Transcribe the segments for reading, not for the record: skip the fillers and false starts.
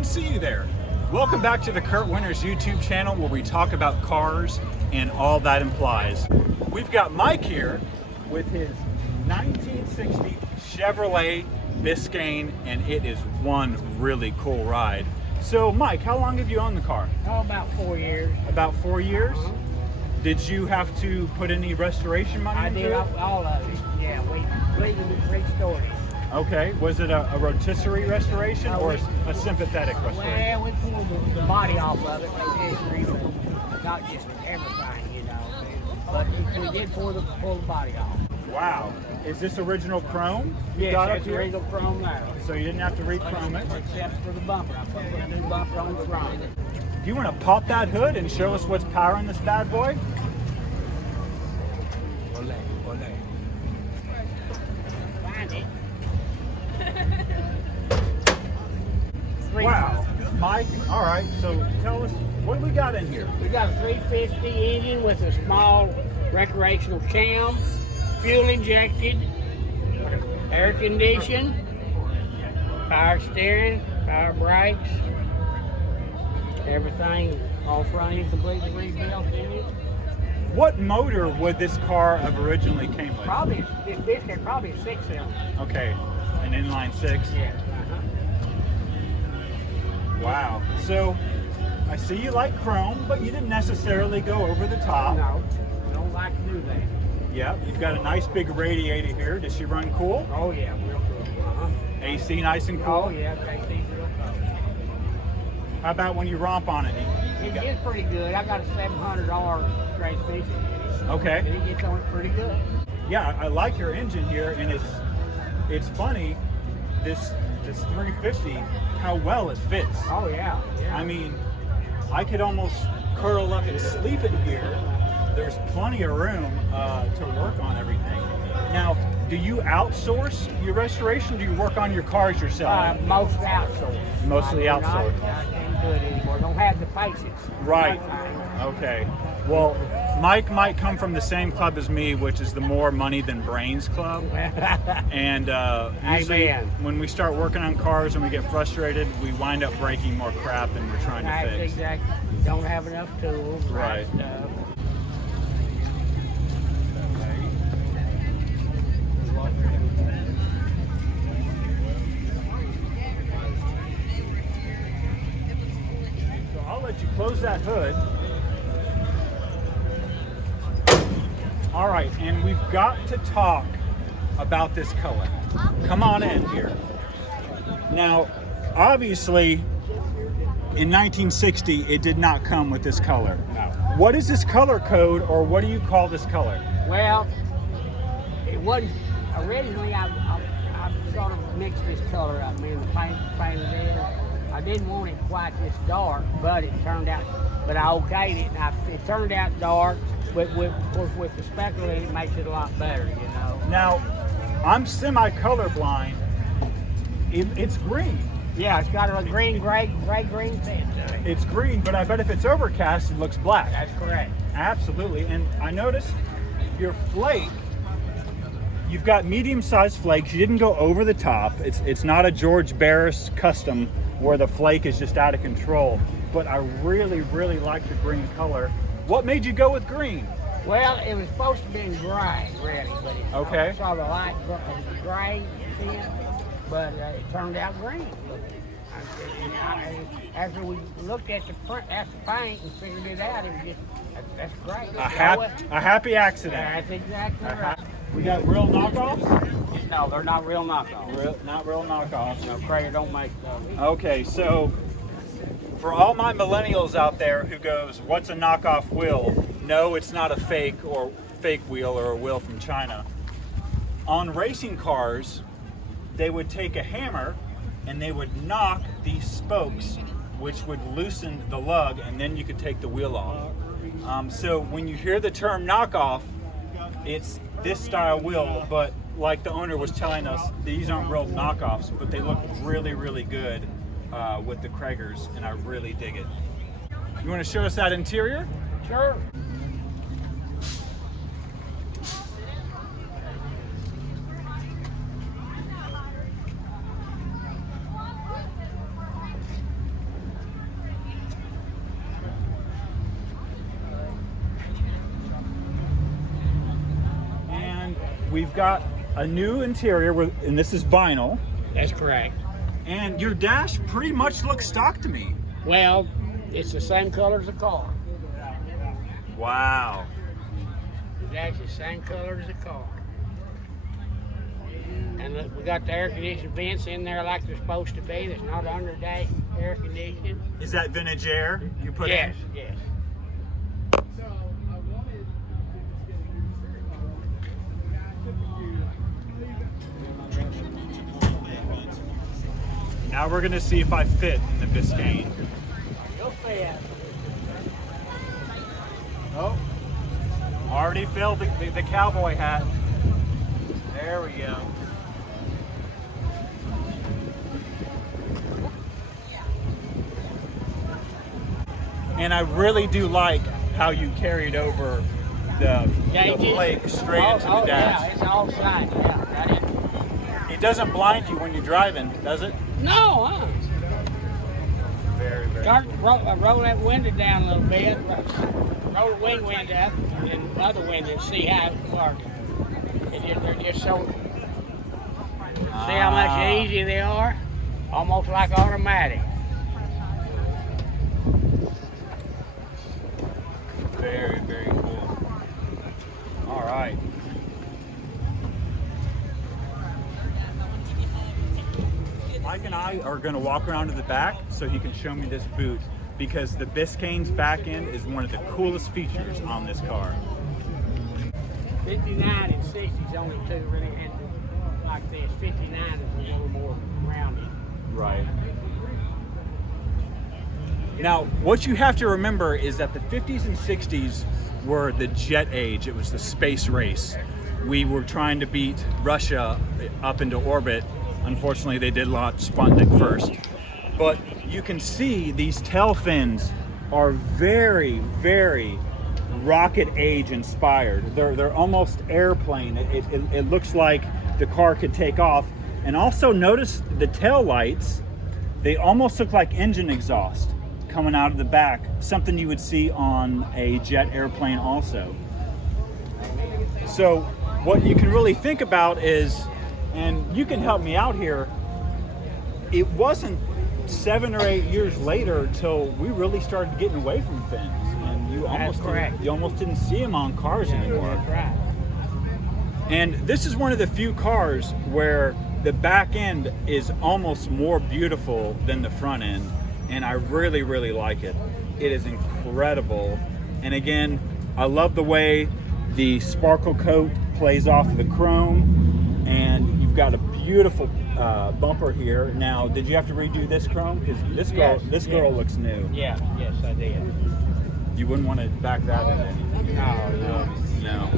didn't see you there. Welcome back to the Kurt Winters YouTube channel, where we talk about cars and all that implies. We've got Mike here with his 1960 Chevrolet Biscayne, and it is one really cool ride. So Mike, how long have you owned the car? Oh, about 4 years. About 4 years? Uh-huh. Did you have to put any restoration money into it? I did all of it. Yeah, we restored it. Okay, was it a rotisserie restoration or a sympathetic restoration? Well, we pulled the body off of it, rotisserie, but not just everything, you know. But we did pull the body off. Wow. Is this original chrome? Yes, that's original chrome there. So you didn't have to re-chrome it? Except for the bumper. I put a new bumper on the front. Do you want to pop that hood and show us what's powering this bad boy? Find it. Wow. Mike, all right, so tell us, what do we got in here? We got a 350 engine with a small recreational cam, fuel injected, air conditioned, power steering, power brakes, everything all front end completely rebuilt in it. What motor would this car have originally came with? Probably, this Biscayne probably a 6-cylinder. Okay, an inline six? Yeah. Wow. So I see you like chrome, but you didn't necessarily go over the top. No, I don't like to do that. Yep, you've got a nice big radiator here. Does she run cool? Oh yeah, real cool. AC nice and cool? Oh yeah, AC's real cool. How about when you romp on it? It gets pretty good. I got a $700 transmission. Okay. And it gets on it pretty good. Yeah, I like your engine here, and it's funny, this 350, how well it fits. Oh yeah, yeah. I mean, I could almost curl up and sleep in here. There's plenty of room to work on everything. Now, do you outsource your restoration? Do you work on your cars yourself? Most outsourced. Mostly outsourced. I can't do it anymore. Don't have the patience. Right. Okay. Well, Mike might come from the same club as me, which is the More Money Than Brains Club. And usually when we start working on cars and we get frustrated, we wind up breaking more crap than we're trying to fix. Exactly. Don't have enough tools. Right. So I'll let you close that hood. All right, and we've got to talk about this color. Come on in here. Now, obviously, in 1960, it did not come with this color. No. What is this color code, or what do you call this color? Well, it wasn't originally. I sort of mixed this color up. Man, the painted it. I didn't want it quite this dark, but it turned out. But I okayed it, and it turned out dark. But of course, with the speckle in it, makes it a lot better, you know. Now, I'm semi-colorblind. It's green. Yeah, it's got a green tint to it. It's green, but I bet if it's overcast, it looks black. That's correct. Absolutely. And I noticed your flake, you've got medium-sized flakes. You didn't go over the top. It's not a George Barris custom where the flake is just out of control. But I really, really like the green color. What made you go with green? Well, it was supposed to be in gray, really, but it's sort of light gray tint, but it turned out green. After we looked at the paint and figured it out, it was just, that's great. A happy accident. That's exactly right. We got real knockoffs? No, they're not real knockoffs. Not real knockoffs. No, Crater don't make those. Okay, so for all my millennials out there who goes, what's a knockoff wheel? No, it's not a fake wheel or a wheel from China. On racing cars, they would take a hammer and they would knock these spokes, which would loosen the lug, and then you could take the wheel off. So when you hear the term knockoff, it's this style wheel, but like the owner was telling us, these aren't real knockoffs, but they look really, really good with the Kragers, and I really dig it. You want to show us that interior? Sure. we've got a new interior, and this is vinyl. That's correct. And your dash pretty much looks stock to me. Well, it's the same color as the car. Wow. The dash is the same color as the car. And look, we got the air conditioned vents in there like they're supposed to be. There's not under day air conditioning. Is that vintage air you put Yes, in? yes. Now we're gonna see if I fit in the Biscayne. You'll fit. Oh, already filled the cowboy hat. There we go. And I really do like how you carried over the FLAKE straight into the dash. Yeah, it's all side. Yeah, got it. It doesn't blind you when you're driving, does it? No, huh? Very, very. Roll that window down a little bit. Roll the wing window up and the other window and see how it works. They're just so. See how much easier they are? Almost like automatic. Very, very cool. All right. Mike and I are going to walk around to the back so he can show me this boot, because the Biscayne's back end is one of the coolest features on this car. 59 and 60 is only two really handled like this. 59 is a little more rounded. Right. Now, what you have to remember is that the 50s and 60s were the jet age. It was the space race. We were trying to beat Russia up into orbit. Unfortunately, they did launch Sputnik first. But you can see these tail fins are very, very rocket age inspired. They're almost airplane. It looks like the car could take off. And also notice the tail lights. They almost look like engine exhaust coming out of the back, something you would see on a jet airplane also. So what you can really think about is, and you can help me out here, it wasn't 7 or 8 years later till we really started getting away from fins, and you almost didn't see them on cars anymore. That's right. And this is one of the few cars where the back end is almost more beautiful than the front end, and I really, really like it. It is incredible. And again, I love the way the sparkle coat plays off the chrome, and you've got a beautiful bumper here. Now, did you have to redo this chrome? Because this girl looks new. Yeah, yes, I did. You wouldn't want to back that in. No.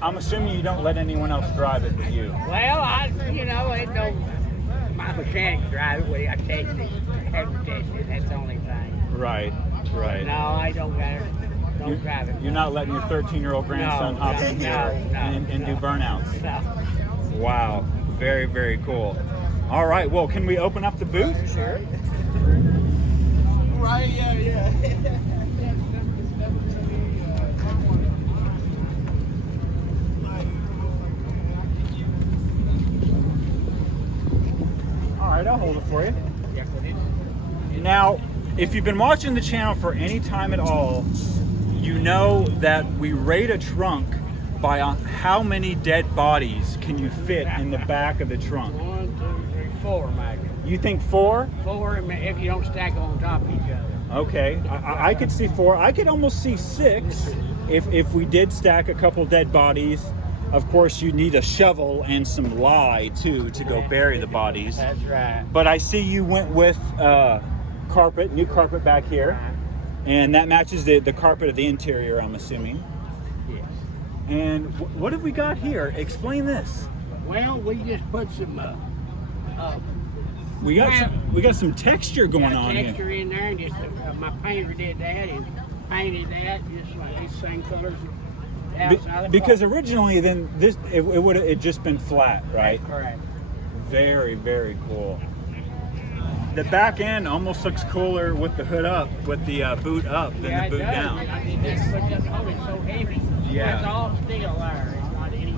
I'm assuming you don't let anyone else drive it but you. Well, my mechanic drive it. I test it. That's the only thing. Right. No, I don't drive it. You're not letting your 13-year-old grandson hop in here and do burnouts. No. Wow. Very, very cool. All right. Well, can we open up the boot? Sure. Right, yeah. All right, I'll hold it for you. Yes, it is. Now, if you've been watching the channel for any time at all, you know that we rate a trunk by how many dead bodies can you fit in the back of the trunk. 1, 2, 3, 4, Mike. You think 4? 4 if you don't stack them on top of each other. Okay, I could see 4. I could almost see 6 if we did stack a couple dead bodies. Of course, you need a shovel and some lye too to go bury the bodies. That's right. But I see you went with new carpet back here, and that matches the carpet of the interior, I'm assuming. Yes. And what have we got here? Explain this. Well, we just put some We got some texture going on here. texture in there, and just my painter did that and painted that just like these same colors. Because originally, then it would have just been flat, right? That's correct. Very, very cool. The back end almost looks cooler with the hood up, with the boot up, than the boot down. It's so heavy. Yeah. It's all steel there. It's not any.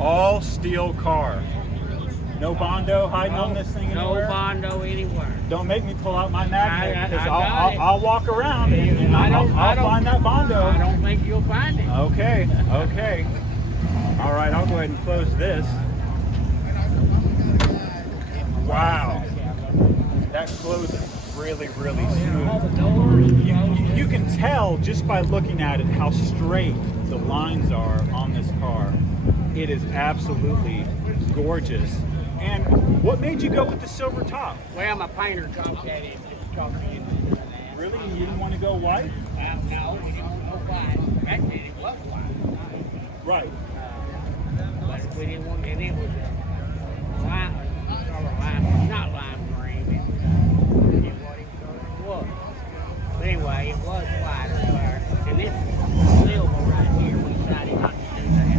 All steel car. No Bondo hiding on this thing anywhere? No Bondo anywhere. Don't make me pull out my magnet, because I got it. I'll walk around and I'll find that Bondo. I don't think you'll find it. Okay, okay. All right, I'll go ahead and close this. Wow. That closes really, really All the smooth. doors. You can tell just by looking at it how straight the lines are on this car. It is absolutely gorgeous. And what made you go with the silver top? Well, my painter talked at it. Talked me into that. Really? You didn't want to go white? No, we didn't go white. Back then it was white. Right. But we didn't want, and it was a lime, sort of lime, not lime green. It was what it was. But anyway, it was white up there. And this silver right here, we decided not to do that.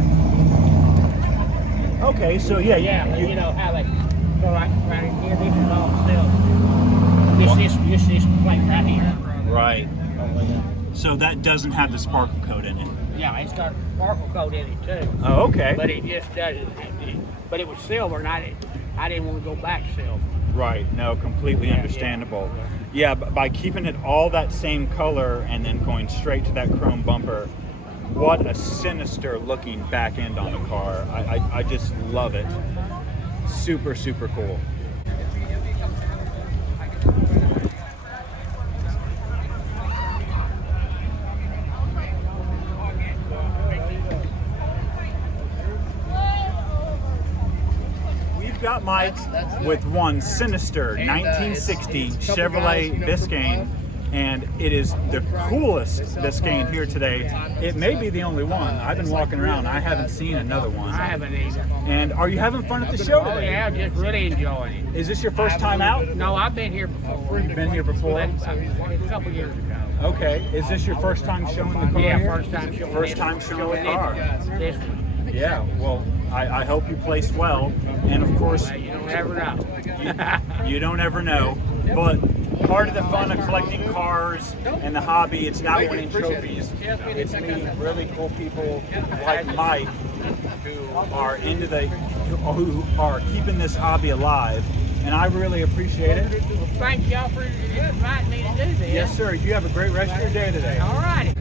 Okay, so yeah, Yeah, you know how they go right in here. This is all silver. This plate right here. right. So that doesn't have the sparkle coat in it. Yeah, it's got sparkle coat in it too. Oh, okay. But it just doesn't. But it was silver, and I didn't want to go back silver. Right. No, completely Yeah, understandable. Yeah, but by keeping it all that same color and then going straight to that chrome bumper, what a sinister looking back end on a car. I just love it. Super, super cool. We've got Mike with one sinister 1960 Chevrolet Biscayne, and it is the coolest Biscayne here today. It may be the only one. I've been walking around. I haven't seen another one. I haven't either. And are you having fun at the show Oh today? yeah, just really enjoying it. Is this your first time out? No, I've been here before. You've been here before? A couple years ago. Okay. Is this your first time showing the car? Yeah, here? first time showing. First this time one. showing the car. This one. Yeah. Well, I hope you place well, and of course, Well, you don't ever know. you don't ever know. But part of the fun of collecting cars and the hobby, it's not winning trophies. It's meeting really cool people like Mike who are who are keeping this hobby alive, and I really appreciate it. Well, thank y'all for inviting me to do this. Yes, sir. You have a great rest of your day today. All righty.